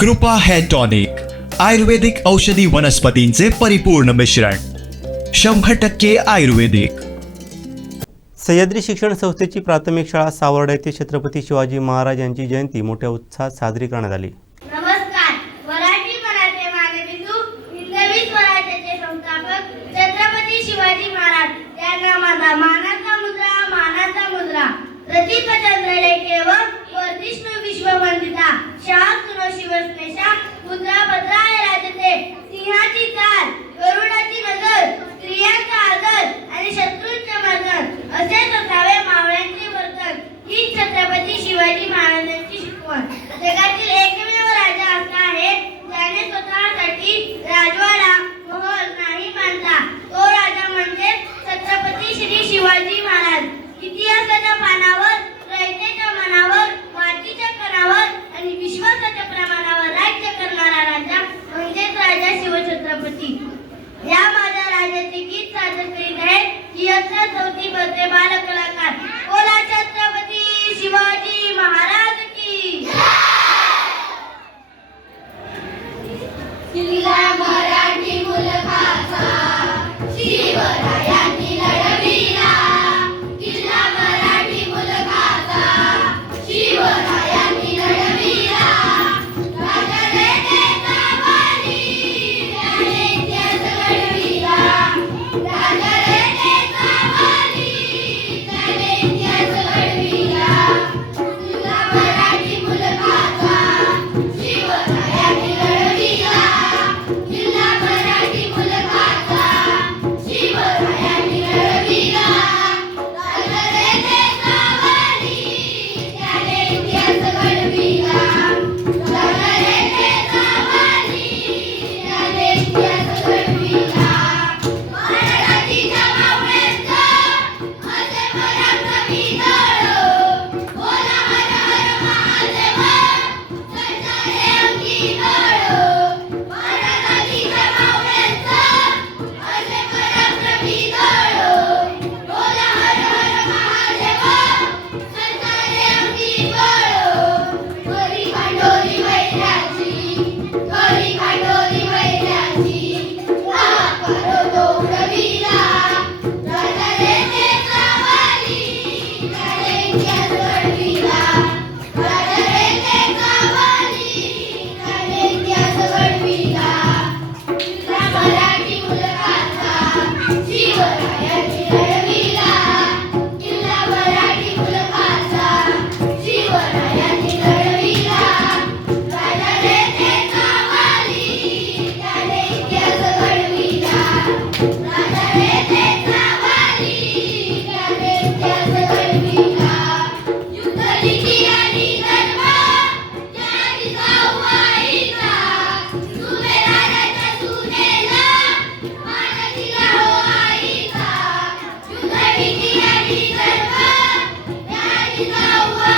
कृपा hair tonic आयुर्वेदिक औषधी वनस्पतींचे परिपूर्ण मिश्रण शंभर टक्के आयुर्वेदिक. सह्याद्री शिक्षण संस्थेची प्राथमिक शाळा सावर्डा येथे छत्रपती शिवाजी महाराज यांची जयंती मोठ्या उत्साहात साजरी करण्यात आली. नमस्कार. मराठी मनाचे मानबिंदू हिंदवी स्वराज्याचे संस्थापक छत्रपती शिवाजी महाराज यांना माझा मानाचा मुद्रा वर्धिष्णू विश्ववंदिता शाह सुनो शिवस्नेशा मुद्रा भद्राय राजते सिंहाची चाल गरुडाची नजर स्त्रियांचा आदर आणि शत्रूंचे मर्दन असे असावे मावळ्यांचे वर्तन. ही छत्रपती शिवाजी महाराजांची शिकवण. जगातील एकमेव राजा असा आहे ज्याने स्वतःसाठी राजवाडा महल नाही मानला तो राजा म्हणजे छत्रपती श्री शिवाजी महाराज. या माझ्या राजाचे गीत सादर आहे. आहेत इयत्ता चौथी मध्ये बालकलाकार बोला छत्रपती शिवाजी महाराज की. Não.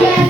again.